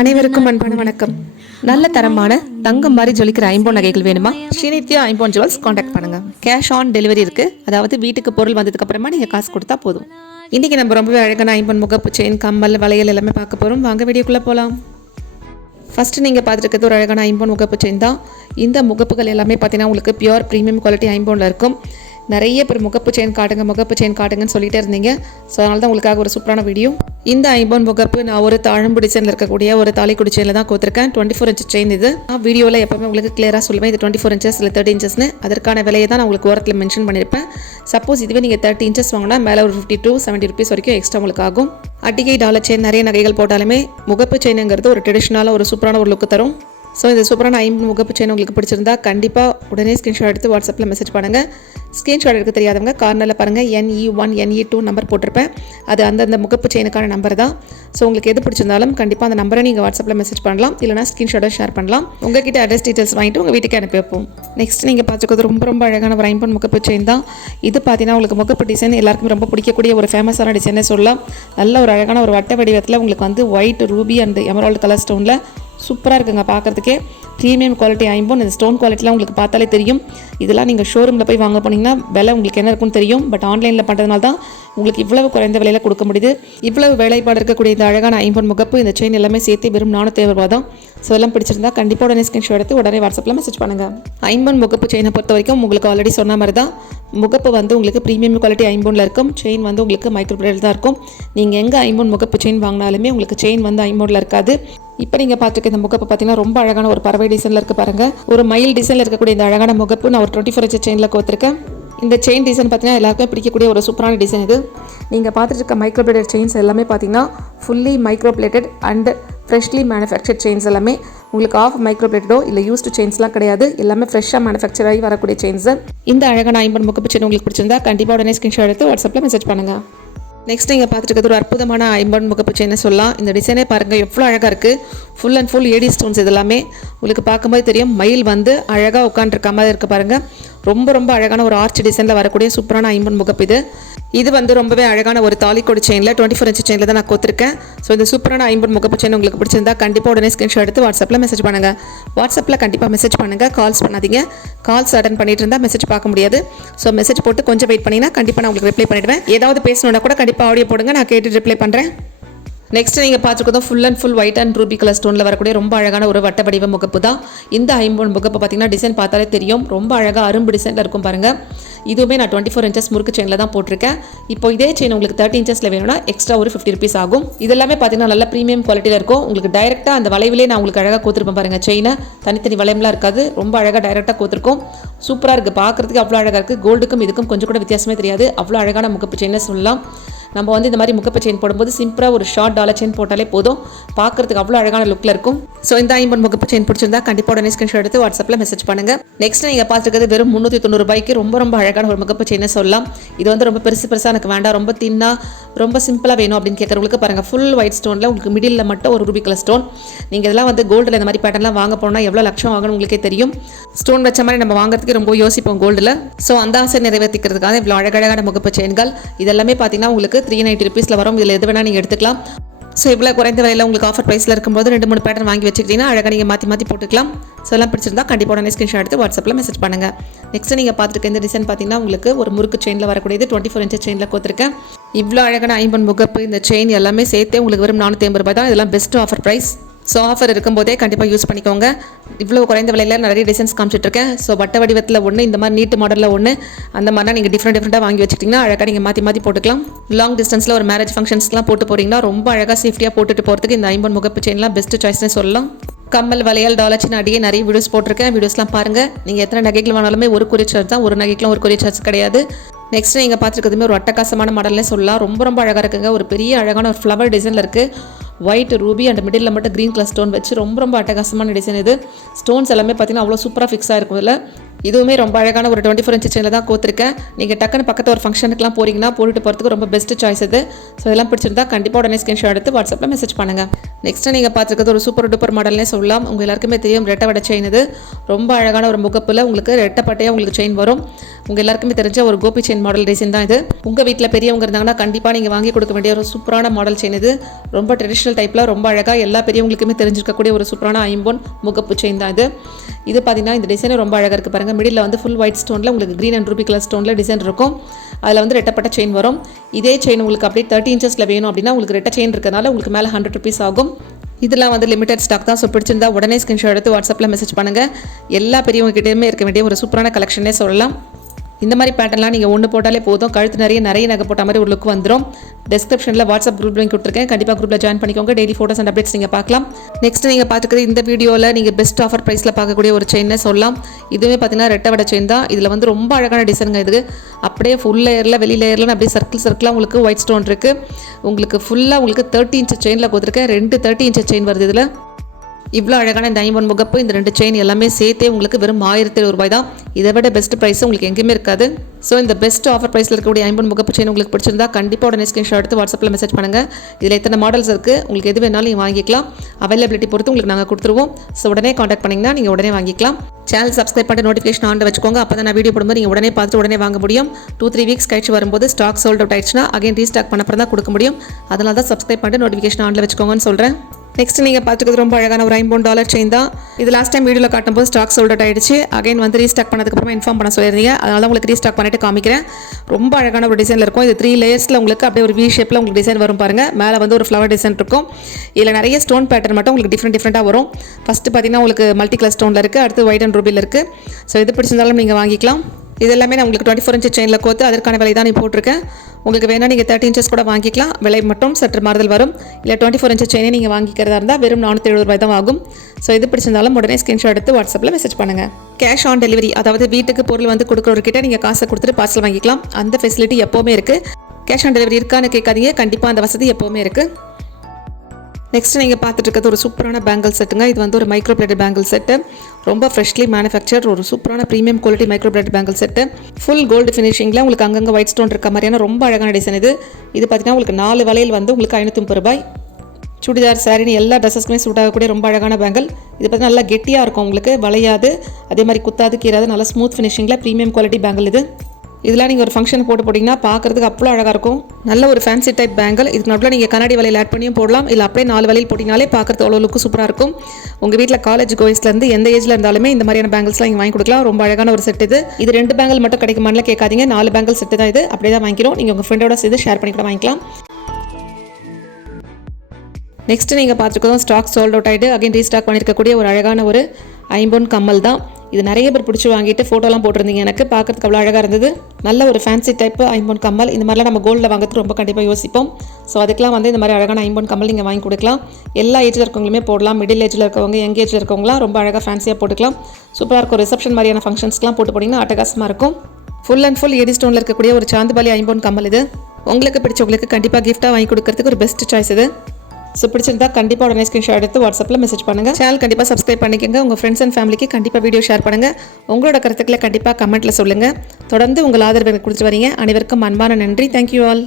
அனைவருக்கும் அன்பான வணக்கம். நல்ல தரமான தங்கம் மாதிரி ஜொலிக்கிற ஐம்போன் நகைகள் வேணுமா? ஸ்ரீநித்யா ஐம்போன் ஜுவல்ஸ் காண்டாக்ட் பண்ணுங்க. கேஷ் ஆன் டெலிவரி இருக்கு. அதாவது வீட்டுக்கு பொருள் வந்ததுக்கு அப்புறமா நீங்க காசு கொடுத்தா போதும். இன்னைக்கு நம்ம ரொம்பவே அழகான ஐம்போன் முகப்பு செயின் கம்மல் வளையல் எல்லாமே பார்க்க போறோம். வாங்க வீடியோக்குள்ள போலாம். ஃபஸ்ட்டு நீங்கள் பார்த்துருக்கிறது ஒரு அழகான ஐம்போன் முகப்பு செயின் தான். இந்த முகப்புகள் எல்லாமே பார்த்தீங்கன்னா உங்களுக்கு பியூர் ப்ரீமியம் குவாலிட்டி ஐம்போனில் இருக்கும். நிறைய பேர் முகப்பு செயின் காட்டுங்க முகப்பு செயின் காட்டுங்கன்னு சொல்லிகிட்டே இருந்தீங்க. ஸோ அதனால தான் உங்களுக்காக ஒரு சூப்பரான வீடியோ இந்த ஐபோன் முகப்பு நான் ஒரு தாழம்புடி செயினில் இருக்கக்கூடிய ஒரு தாலிக்குடி செயினில் தான் கொடுத்துருக்கேன் டுவெண்ட்டி ஃபோர் இன்ச் செயின் இது. நான் வீடியோவில் எப்போவுமே உங்களுக்கு கிளியராக சொல்லுவேன். இது டுவெண்ட்டி ஃபோர் இன்ச்சஸ் இல்லை தேர்ட்டி இன்ச்சஸ்னு அதற்கான விலையை தான் நான் உங்களுக்கு ஓரத்தில் மென்ஷன் பண்ணியிருப்பேன் சப்போஸ் இதுவே நீங்கள் தேர்ட்டி இன்ச்சஸ் வாங்கினா மேலே ஒரு ஃபிஃப்டி டூ செவன்ட்டி ருபீஸ் வரைக்கும் எக்ஸ்ட்ரா உங்களுக்கு ஆகும். அட்டிகை டாலர் செயின் நிறைய நகைகள் போட்டாலுமே முகப்பு செயினுங்கிறது ஒரு ட்ரெடிஷ்னலாக ஒரு சூப்பரான ஒரு லுக்கு தரும். ஸோ இந்த சூப்பரான ஐம்பது முகப்பு செயின் உங்களுக்கு பிடிச்சிருந்தா கண்டிப்பாக உடனே ஸ்க்ரீன்ஷாட் எடுத்து வாட்ஸ்அப்பில் மெசேஜ் பண்ணுங்கள் ஸ்க்ரீன்ஷாட் எடுக்க தெரியாதவங்க கார்னரில் பாருங்கள் NE one NE two number போட்டிருப்பேன். அது அந்தந்த முகப்பு செயினுக்கான நம்பர் தான். ஸோ உங்களுக்கு எது பிடிச்சிருந்தாலும் கண்டிப்பாக அந்த நம்பரை நீங்கள் வாட்ஸ்அப்பில் மெசேஜ் பண்ணலாம். இல்லைனா ஸ்க்ரீன்ஷாட்டை ஷேர் பண்ணலாம். உங்ககிட்ட அட்ரஸ் டீட்டெயில்ஸ் வாங்கிட்டு உங்கள் வீட்டுக்கு அனுப்பி வைப்போம். நெக்ஸ்ட் நீங்கள் பார்த்துக்கிறது ரொம்ப ரொம்ப அழகான ஒரு ஐம்பன் முகப்பு செயின் தான். இது பார்த்தீங்கன்னா உங்களுக்கு முகப்பு டிசைன் எல்லாருக்கும் ரொம்ப பிடிக்கக்கூடிய ஒரு ஃபேமஸான டிசைனே சொல்லலாம். நல்ல ஒரு அழகான ஒரு வட்ட வடிவத்தில் உங்களுக்கு வந்து white ruby and emerald colour ஸ்டோனில் சூப்பராக இருக்குங்க பார்க்குறதுக்கே ப்ரீமியம் குவாலிட்டி ஐம்போன் இந்த ஸ்டோன் குவாலிட்டிலாம் உங்களுக்கு பார்த்தாலே தெரியும். இதெல்லாம் நீங்கள் ஷோரூமில் போய் வாங்க போனீங்கன்னா விலை உங்களுக்கு என்ன இருக்குன்னு தெரியும். பட் ஆன்லைனில் பண்ணுறதுனால தான் உங்களுக்கு இவ்வளவு குறைந்த விலையில் கொடுக்க முடியுது. இவ்வளவு வேலைப்பாடு இருக்கக்கூடிய இந்த அழகான ஐம்போன் முகப்பு இந்த செயின் எல்லாமே சேர்த்து வெறும் நானூற்றி ரூபா தான். ஸோ எல்லாம் பிடிச்சிருந்தா கண்டிப்பாக உடனே ஸ்கிரீன்ஷாட் எடுத்து உடனே வாட்ஸ்அப்பில் மெசேஜ் பண்ணுங்கள் ஐம்பன் முகப்பு செயினை பொறுத்த வரைக்கும் உங்களுக்கு ஆல்ரெடி சொன்ன மாதிரி தான். முகப்பு வந்து உங்களுக்கு ப்ரீமியம் குவாலிட்டி ஐம்போனில் இருக்கும். செயின் வந்து உங்களுக்கு மைக்ரோ பிளேட் தான் இருக்கும். நீங்கள் எங்கே ஐம்போன் முகப்பு செயின் வாங்கினாலுமே உங்களுக்கு செயின் வந்து ஐம்போனில் இருக்காது. இப்போ நீங்கள் பார்த்துருக்க இந்த முகப்பு பார்த்தீங்கன்னா ரொம்ப அழகான ஒரு பறவை டிசைனில் இருக்குது பாருங்கள் ஒரு மயில் டிசைனில் இருக்கக்கூடிய இந்த அழகான முகப்பு நான் ஒரு டுவெண்ட்டி ஃபோர் இன்ச் செயினில் கோத்துருக்கேன். இந்த செயின் டிசைன் பார்த்தீங்கன்னா எல்லாருக்குமே பிடிக்கக்கூடிய ஒரு சூப்பரான டிசைன் இது. நீங்கள் பார்த்துட்டு இருக்க மைக்ரோ பிளேட்டட் செயின்ஸ் எல்லாமே பார்த்தீங்கன்னா fully micro plated and freshly manufacture chains எல்லாமே உங்களுக்கு ஆஃப் மைக்ரோ பிளேட்டோ இல்லை யூஸ்டு செயின்ஸ்லாம் கிடையாது. எல்லாமே ஃப்ரெஷ்ஷாக மேனுஃபேக்சர் ஆகி வரக்கூடிய செயின்ஸ் இந்த அழகான ஐம்பது முகப்பு செயின் உங்களுக்கு பிடிச்சிருந்தா கண்டிப்பாக உடனே ஸ்கிரீன்ஷாட் எடுத்து வாட்ஸ்அப்பில் மெசேஜ் பண்ணுங்கள் நெக்ஸ்ட் நீங்கள் பார்த்துட்டு இருக்கிறது ஒரு அற்புதமான ஐம்பன் முகப்பு செயினை சொல்லலாம். இந்த டிசைனே பாருங்கள் எவ்வளோ அழகாக இருக்குது full and full AD stones இது எல்லாமே உங்களுக்கு பார்க்கும்போது தெரியும் மயில் வந்து அழகாக உட்காந்துருக்க மாதிரி இருக்குது பாருங்கள் ரொம்ப ரொம்ப அழகான ஒரு ஆர்ச் டிசைனில் வரக்கூடிய சூப்பரான ஐம்பன் முகப்பு இது. இது வந்து ரொம்பவே அழகான ஒரு தாலிக்கோடு செயினில் டுவெண்ட்டி ஃபோர் இன்ச் செயினில் தான் நான் கொடுத்துருக்கேன் ஸோ இந்த சூப்பரான ஐம்பது முகப்பு செயின் உங்களுக்கு பிடிச்சிருந்தா கண்டிப்பாக உடனே ஸ்க்ரீன்ஷாட் எடுத்து வாட்ஸ்அப்பில் மெசேஜ் பண்ணுங்கள் வாட்ஸ்அப்பில் கண்டிப்பாக மெசேஜ் பண்ணுங்கள் கால்ஸ் பண்ணாதீங்க. கால்ஸ் அட்டன் பண்ணிட்டு இருந்தால் மெசேஜ் பார்க்க முடியாது. ஸோ மெசேஜ் போட்டு கொஞ்சம் வெயிட் பண்ணிங்கன்னா கண்டிப்பாக நான் உங்களுக்கு ரிப்ளை பண்ணிடுவேன். ஏதாவது பேசணுன்னா கூட கண்டிப்பாக ஆடியோ போடுங்க. நான் கேட்டு ரிப்ளை பண்ணுறேன் நெக்ஸ்ட் நீங்கள் பார்த்துருக்கோம் full and full white and ruby colour ஸ்டோனில் வரக்கூடிய ரொம்ப அழகான ஒரு வட்ட வடிவ முகப்பு தான். இந்த ஐம்பொன் முகப்பு பார்த்தீங்கன்னா டிசைன் பார்த்தாலே தெரியும். ரொம்ப அழகாக அரும்பு டிசைனில் இருக்கும் பாருங்கள் இதுவுமே நான் டுவெண்ட்டி ஃபோர் இன்ச்சஸ் முறுக்கு செயினில் தான் போட்டிருக்கேன். இப்போ இதே செயின் உங்களுக்கு தேர்ட்டி இன்ச்சஸில் வேணும்னா எக்ஸ்ட்ரா ஒரு ஃபிஃப்டி ருபீஸ் ஆகும். இது எல்லாமே பார்த்தீங்கன்னா நல்ல ப்ரீமியம் குவாலிட்டியில் இருக்கும். உங்களுக்கு டைரெக்டாக அந்த வளைவிலே நான் உங்களுக்கு அழகாக கோத்திருப்பேன் பாருங்கள் செயினை தனித்தனி வளையம்லாம் இருக்காது. ரொம்ப அழகாக டைரெக்டாக கோத்திருக்கும். சூப்பராக இருக்குது பார்க்குறதுக்கு அவ்வளோ அழகாக இருக்குது கோல்டுக்கும் இதுக்கும் கொஞ்சம் கூட வித்தியாசமே தெரியாது. அவ்வளோ அழகான முகப்பு செயினை சொல்லலாம். நம்ம வந்து இந்த மாதிரி முகப்பு செயின் போடும்போது சிம்பிளாக ஒரு ஷார்ட் டாலர் செயின் போட்டாலே போதும். பார்க்குறதுக்கு அவ்வளோ அழகான லுக்கில் இருக்கும். ஸோ இந்த ஐம்பன் முகப்பு செயின் பிடிச்சிருந்தா கண்டிப்பாக உடனே ஸ்கிரீன்ஷாட் எடுத்து வாட்ஸ்அப்பில் மெசேஜ் பண்ணுங்கள் நெக்ஸ்ட் நீங்கள் பார்த்துருக்கிறது வெறும் முந்நூற்றி தொண்ணூறுபாய்க்கு ரொம்ப ரொம்ப அழகான ஒரு முகப்பு செயினை சொல்லலாம். இது வந்து ரொம்ப பெருசு பெருசாக எனக்கு வேண்டாம். ரொம்ப தின்னா ரொம்ப சிம்பிளாக வேணும் அப்படின்னு கேட்குறவங்களுக்கு பாருங்கள் ஃபுல் ஒயிட் ஸ்டோனில் உங்களுக்கு மிடில் மட்டும் ஒரு ரூபி கலர் ஸ்டோன் நீங்கள் இதெல்லாம் வந்து கோல்டில் இந்த மாதிரி பேட்டர்லாம் வாங்க போனால் எவ்வளோ லட்சம் ஆகணும் உங்களுக்கே தெரியும். ஸ்டோன் வச்ச மாதிரி நம்ம வாங்குறதுக்கு ரொம்ப யோசிப்போம் கோல்டில் ஸோ அந்த ஆசை நிறைவேற்றிக்கிறதுக்காக இவ்வளோ அழகழகான முகப்பு செயின்கள் இதெல்லாமே பார்த்தீங்கன்னா உங்களுக்கு த்ரீ நைன்ட்டி ருபீஸில் வரும். இதில் எது வேணால் நீங்கள் எடுத்துக்கலாம். ஸோ இவ்வளோ குறைந்த விலையில் உங்களுக்கு ஆஃபர் ப்ரைஸில் இருக்கும்போது ரெண்டு மூணு பேட்டர்ன் வாங்கி வச்சுக்கிட்டீங்கன்னா அழகாக நீங்கள் மாற்றி மாற்றி போட்டுக்கலாம். ஸோ எல்லாம் பிடிச்சிருந்தா கண்டிப்பாக உடனே ஸ்க்ரீன்ஷாட் எடுத்து வாட்ஸ்அப்பில் மெசேஜ் பண்ணுங்கள் நெக்ஸ்ட் நீங்கள் பார்த்துருக்க இந்த டிசைன் பார்த்தீங்கன்னா உங்களுக்கு ஒரு முறுக்கு செயினில் வரக்கூடியது டுவெண்ட்டி ஃபோர் இன்ச் செயினில் கொடுத்துருக்கேன் இவ்வளோ அழகான ஐம்பன் முகப்பு இந்த செயின் எல்லாமே சேர்த்தே உங்களுக்கு வெறும் நானூற்றி ஐம்பது ரூபாய் தான் இதெல்லாம் best offer price so offer இருக்கும்போதே கண்டிப்பாக யூஸ் பண்ணிக்கோங்க. இவ்வளோ குறைந்த விலையில் நிறைய டிசைன்ஸ் காமிச்சிட்ருக்கேன். ஸோ வட்ட வடிவத்தில் ஒன்று இந்த மாதிரி நீட்டு மாடலில் ஒன்று அந்த மாதிரிலாம் நீங்கள் டிஃப்ரெண்ட் டிஃப்ரெண்ட்டாக வாங்கி வச்சுக்கிட்டிங்கன்னா அழகாக நீங்கள் மாற்றி மாற்றி போட்டுக்கலாம். லாங் டிஸ்டன்ஸில் ஒரு மேரேஜ் ஃபங்க்ஷன்ஸ்லாம் போட்டு போகிறீங்கன்னா ரொம்ப அழகாக சேஃப்டியாக போட்டுட்டு போகிறதுக்கு இந்த ஐம்பன் முகப்பு செயின்லாம் பெஸ்ட்டு சாய்ஸ்னே சொல்லலாம். கம்மல் வளையல் டாலச்சின்னு அடியே நிறைய வீடியோஸ் போட்டிருக்கேன். வீடியோஸ்லாம் பாருங்கள் நீங்கள் எத்தனை நகைகள் வேணாலுமே ஒரு குறி சார்ஜ் தான். ஒரு நகைக்கெலாம் ஒரு குறி சார்ஜ் கிடையாது. நெக்ஸ்ட் நீங்கள் பார்த்துருக்கிறதுமே ஒரு அட்டகாசமான மாடல்னே சொல்லலாம். ரொம்ப ரொம்ப அழகாக இருக்குங்க. ஒரு பெரிய அழகான ஒரு ஃப்ளவர் டிசைனில் இருக்குது ஒயிட் ரூபி அண்ட் மிடில் மட்டும் க்ரீன் கலர் ஸ்டோன் வச்சு ரொம்ப ரொம்ப அட்டகாசமான டிசைன் இது. ஸ்டோன்ஸ் எல்லாமே பார்த்தீங்கன்னா அவ்வளோ சூப்பராக ஃபிக்ஸாக இருக்கும் இதில். இதுவுமே ரொம்ப அழகான ஒரு டுவெண்ட்டி ஃபோர் இன்ச் செயினில் தான் கோத்திருக்கேன். நீங்கள் டக்குன்னு பக்கத்து ஒரு ஃபங்க்ஷனுக்குலாம் போறீங்கன்னா போட்டுட்டு போகிறதுக்கு ரொம்ப பெஸ்ட் சாய்ஸ் இது. ஸோ இதெல்லாம் பிடிச்சிருந்தா கண்டிப்பாக உடனே ஸ்கிரீன்ஷாட் எடுத்து வாட்ஸ்அப்பில் மெசேஜ் பண்ணுங்கள் நெக்ஸ்ட் நீங்கள் பார்த்துருக்கிறது ஒரு சூப்பர் டூப்பர் மாடல்னே சொல்லலாம். உங்கள் எல்லாருக்குமே தெரியும் ரெட்டை வடை செயின் இது. ரொம்ப அழகான ஒரு முகப்பில் உங்களுக்கு ரெட்டப்பட்டையாக உங்களுக்கு செயின் வரும். உங்கள் எல்லாருக்குமே தெரிஞ்ச ஒரு கோபி செயின் மாடல் டிசைன் தான் இது. உங்கள் வீட்டில் பெரியவங்க இருந்தாங்கன்னா கண்டிப்பாக நீங்கள் வாங்கி கொடுக்க வேண்டிய ஒரு சூப்பரான மாடல் செயின் இது. ரொம்ப ட்ரெடிஷ்னல் டைப்பில் ரொம்ப அழகாக எல்லா பெரியவங்களுக்குமே தெரிஞ்சிருக்கக்கூடிய ஒரு சூப்பரான ஐம்பொன் முகப்பு செயின் தான் இது. இது பார்த்தீங்கன்னா இந்த டிசைன் ரொம்ப அழகாக இருக்குது பாருங்கள் மிடில் வந்து ஃபுல் ஒயிட் ஸ்டோனில் உங்களுக்கு க்ரீன் அண்ட் ரூபி கலர் ஸ்டோனில் டிசைன் இருக்கும். அதில் வந்து ரெட்டப்பட்ட செயின் வரும். இதே செயின் உங்களுக்கு அப்படியே தேர்ட்டி இன்ச்சஸில் வேணும் அப்படின்னா உங்களுக்கு ரெட்ட செயின் இருக்கிறதுனால உங்களுக்கு மேலே ஹண்ட்ரட் ருபீஸ் ஆகும். இதெல்லாம் வந்து லிமிடெட் ஸ்டாக் தான். ஸோ பிடிச்சிருந்தா உடனே ஸ்கிரீன்ஷாட் எடுத்து வாட்ஸ்அப்பில் மெசேஜ் பண்ணுங்கள் எல்லா பெரியவங்க கிட்டேயுமே இருக்க வேண்டிய ஒரு சூப்பரான கலெக்ஷனே சொல்லலாம். இந்த மாதிரி பேட்டர்ன்லாம் நீங்கள் ஒன்று போட்டாலே போதும். கழுத்து நிறைய நிறைய நகை போட்ட மாதிரி ஒரு லுக் வந்துடும் டிஸ்கிரிப்ஷனில் வாட்ஸ்அப் குரூப் லிங்க் கொடுத்துருக்கேன். கண்டிப்பாக குரூப்பில் ஜாயின் பண்ணிக்கோங்க. டெய்லி ஃபோட்டோஸ் அண்ட் அப்டேட்ஸ் நீங்கள் பார்க்கலாம். நெக்ஸ்ட் நீங்கள் பார்த்துக்கிறது இந்த வீடியோவில் நீங்கள் பெஸ்ட் ஆஃபர் ப்ரைஸில் பார்க்கக்கூடிய ஒரு செயின்னு சொல்லலாம். இதுவே பார்த்தீங்கன்னா ரெட்டை வடை செயின் தான். இதில் வந்து ரொம்ப அழகான டிசைனுங்க இது அப்படியே ஃபுல் லேயரில் வெளி லேயரில் அப்படியே சர்க்கிள் சர்க்கிளாக உங்களுக்கு ஒயிட் ஸ்டோன் இருக்குது உங்களுக்கு ஃபுல்லாக உங்களுக்கு தேர்ட்டி இன்ச் செயினில் கொடுத்துருக்கேன். ரெண்டு தேர்ட்டி இன்ச் செயின் வருது இதில். இவ்வளோ அழகான இந்த முகப்பு இந்த ரெண்டு செயின் எல்லாமே சேர்த்தே உங்களுக்கு வெறும் ஆயிரத்தி எழுபது ரூபாய் தான். இதை விட பெஸ்ட் ப்ரைஸ் உங்களுக்கு எங்கேயுமே இருக்காது. ஸோ இந்த பெஸ்ட் ஆஃபர் ப்ரைஸில் இருக்கக்கூடிய ஐம்பன் முகப்பு செயின் உங்களுக்கு பிடிச்சிருந்தா கண்டிப்பாக உடனே ஸ்கிரீன்ஷாட் எடுத்து வாட்ஸ்அப்பில் மெசேஜ் பண்ணுங்கள் இதில் எத்தனை மாடல்ஸ் இருக்குது உங்களுக்கு எது வேணாலும் நீங்கள் வாங்கிக்கலாம். அவைலபிலிட்டி பொறுத்து உங்களுக்கு நாங்கள் கொடுத்துருவோம். ஸோ உடனே காண்டாக்ட் பண்ணிங்கன்னா நீங்கள் உடனே வாங்கிக்கலாம். சேனல் சப்ஸ்கிரைப் பண்ணிட்டு நோட்டிஃபிகேஷன் ஆன் வச்சுக்கோங்க. அப்போ தான் நான் வீடியோ போடும்போது நீங்கள் உடனே பார்த்துட்டு உடனே வாங்க முடியும். டூ த்ரீ வீக்ஸ் கழிச்சு வரும்போது ஸ்டாக் சோல்ட் அவுட் ஆயிடுச்சுன்னா அகைன் ரீஸ்டாக் பண்ணப்பறம் தான் கொடுக்க முடியும். அதனால தான் சப்ஸ்கிரைப் பண்ணிட்டு நோட்டிஃபிகேஷன் ஆனில் வச்சுக்கோங்கன்னு சொல்கிறேன் நெக்ஸ்ட் நீங்கள் பார்த்துக்கிறது ரொம்ப அழகான ஒரு ஐம்பது டாலர் செயின் தான். இது லாஸ்ட் டைம் வீடியோவில் காட்டும்போது ஸ்டாக் சோல்ட் அவுட் ஆயிடுச்சு. அகைன் வந்து ரீஸ்டாக் பண்ணதுக்கப்புறமா இன்ஃபார்ம் பண்ண சொல்லியிருந்தீங்க. அதனால தான் உங்களுக்கு ரீஸ்டாக் பண்ணிட்டு காமிக்கிறேன். ரொம்ப அழகான ஒரு டிசைனில் இருக்கும். இது த்ரீ லேயர்ஸில் உங்களுக்கு அப்படியே ஒரு வி ஷேப்பில் உங்களுக்கு டிசைன் வரும் பாருங்கள் மேலே வந்து ஒரு ஃப்ளவர் டிசைன் இருக்கும். இதில் நிறைய ஸ்டோன் பேட்டர்ன் மட்டும் உங்களுக்கு டிஃப்ரெண்ட் டிஃப்ரெண்ட்டாக வரும். ஃபஸ்ட்டு பார்த்தீங்கன்னா உங்களுக்கு மல்டி கலர் ஸ்டோனில் இருக்குது அடுத்து ஒயிட் அண்ட் ரூபியில் இருக்குது ஸோ இது பிடிச்சிருந்தாலும் நீங்கள் வாங்கிக்கலாம். இது எல்லாமே நான் உங்களுக்கு டுவெண்ட்டி ஃபோர் இன்ச் செயினில் கோத்து அதற்கான விலை தான் நீ போட்டிருக்கேன். உங்களுக்கு வேணால் நீங்கள் தேர்ட்டி இன்ச்சஸ் கூட வாங்கிக்கலாம். விலை மட்டும் சற்று மாறுதல் வரும். இல்லை டுவெண்ட்டி ஃபோர் இன்ச் செயினே நீங்கள் வாங்கிக்கிறதா இருந்தால் வெறும் நானூற்றி எழுபது ரூபாய் தான் ஆகும். ஸோ இது பிடிச்சிருந்தாலும் உடனே ஸ்கிரீன்ஷாட் எடுத்து வாட்ஸ்அப்பில் மெசேஜ் பண்ணுங்கள் கேஷ் ஆன் டெலிவரி அதாவது வீட்டுக்கு பொருள் வந்து கொடுக்குறவர்கிட்ட நீங்கள் காசை கொடுத்துட்டு பார்சல் வாங்கிக்கலாம். அந்த ஃபெசிலிட்டி எப்போவுமே இருக்குது கேஷ் ஆன் டெலிவரி இருக்கான்னு கேட்காதீங்க. கண்டிப்பாக அந்த வசதி எப்போவுமே இருக்குது நெக்ஸ்ட் நீங்கள் பார்த்துட்டு இருக்கிறது ஒரு சூப்பரான பேங்கிள் செட்டுங்க இது வந்து ஒரு மைக்ரோ பிளேட் பேங்கிள் செட்டு ரொம்ப ஃப்ரெஷ்லி மேனுஃபேக்சர் ஒரு சூப்பரான premium quality micro plated bangle set full gold ஃபினிஷிங்கில் உங்களுக்கு அங்கங்கே ஒயிட் ஸ்டோன் இருக்க மாதிரியான ரொம்ப அழகான டிசைன் இது. இது பார்த்தீங்கன்னா உங்களுக்கு நாலு வளையல் வந்து உங்களுக்கு ஐநூற்றி முப்பது ரூபாய். சுடிதார் சாரின்னு எல்லா ட்ரெஸ்ஸஸ்க்குமே சூட் ஆகக்கூடிய ரொம்ப அழகான பேங்கிள் இது பார்த்தீங்கன்னா நல்லா கெட்டியாக இருக்கும் உங்களுக்கு வளையாது. அதே மாதிரி குத்தாது கீராது நல்லா ஸ்மூத் ஃபினிஷிங்கில் ப்ரீமியம் குவாலிட்டி பேங்கிள் இது. இதெல்லாம் நீங்கள் ஒரு ஃபங்க்ஷன் போட்டு போட்டிங்கன்னா பார்க்குறதுக்கு அவ்வளோ அழகாக இருக்கும். நல்ல ஒரு ஃபேன்சி டைப் பேங்கிள் இதுக்கு நடுவில் நீங்கள் கண்ணாடி வலையில் ஆட் பண்ணியும் போடலாம். இல்லை அப்படியே நாலு வலையில் போட்டிங்கனாலே பார்க்குறது அவ்வளோ லுக்கு சூப்பராக இருக்கும். உங்கள் வீட்டில் காலேஜ் கோயஸ்லேருந்து எந்த ஏஜில் இருந்தாலுமே இந்த மாதிரியான பேங்கிள்ஸ்லாம் நீங்கள் வாங்கி கொடுக்கலாம். ரொம்ப அழகான ஒரு செட் இது. இது ரெண்டு பேங்கிள் மட்டும் கிடைக்குமான்னு கேட்காதீங்க. நாலு பேங்கிள் செட்டு தான் இது. அப்படியே தான் வாங்கிக்கிறோம். நீங்கள் உங்கள் ஃப்ரெண்டோட சேர்த்து ஷேர் பண்ணி கூட வாங்கிக்கலாம். நெக்ஸ்ட் நீங்கள் பார்த்துருக்கோம் ஸ்டாக் சோல்ட் அவுட் ஆகிட்டு அகைன் ரீஸ்டாக் பண்ணியிருக்கக்கூடிய ஒரு அழகான ஒரு ஐம்பொன் கம்மல் தான். இது நிறைய பேர் பிடிச்சி வாங்கிட்டு ஃபோட்டோலாம் போட்டிருந்தீங்க. எனக்கு பார்க்கறதுக்கு அவ்வளோ அழகாக இருந்தது. நல்ல ஒரு ஃபேன்சி டைப் ஐம்பொன் கம்மல். இந்த மாதிரிலாம் நம்ம கோல்டில் வாங்குறதுக்கு ரொம்ப கண்டிப்பாக யோசிப்போம். ஸோ அதுக்கெலாம் வந்து இந்த மாதிரி அழகான ஐம்பொன் கம்மல் நீங்கள் வாங்கி கொடுக்கலாம். எல்லா ஏஜில் இருக்கவங்களுமே போடலாம். மிடில் ஏஜில் இருக்கவங்க யங் ஏஜில் இருக்கவங்களாம் ரொம்ப அழகாக ஃபேன்சியாக போட்டுக்கலாம். சூப்பராக இருக்கும். ரிசப்ஷன் மாதிரியான ஃபங்க்ஷன்ஸ்லாம் போட்டு போட்டிங்கன்னா அட்டகாசமாக இருக்கும். ஃபுல் அண்ட் ஃபுல் ஏடி ஸ்டோனில் இருக்கக்கூடிய ஒரு சாந்துபாலி ஐம்பொன் கம்மல் இது. உங்களுக்கு பிடிச்சவங்களுக்கு கண்டிப்பாக கிஃப்ட்டாக வாங்கி கொடுக்கறதுக்கு ஒரு பெஸ்ட் சாய்ஸ் இது. ஸோ பிடிச்சிருந்தா கண்டிப்பாக உடனே ஸ்க்ரீன்ஷாட் எடுத்து வாட்ஸ்அப்பில் மெசேஜ் பண்ணுங்கள் சேனல் கண்டிப்பாக சப்ஸ்கிரைப் பண்ணிக்கோங்க. உங்கள் ஃப்ரெண்ட்ஸ் அண்ட் ஃபேமிலிக்கு கண்டிப்பாக வீடியோ ஷேர் பண்ணுங்கள் உங்களோட கருத்துக்களை கண்டிப்பாக கமெண்ட்டில் சொல்லுங்கள் தொடர்ந்து உங்கள் ஆதரவு எனக்கு வரீங்க அனைவருக்கும் அன்பான நன்றி. Thank you all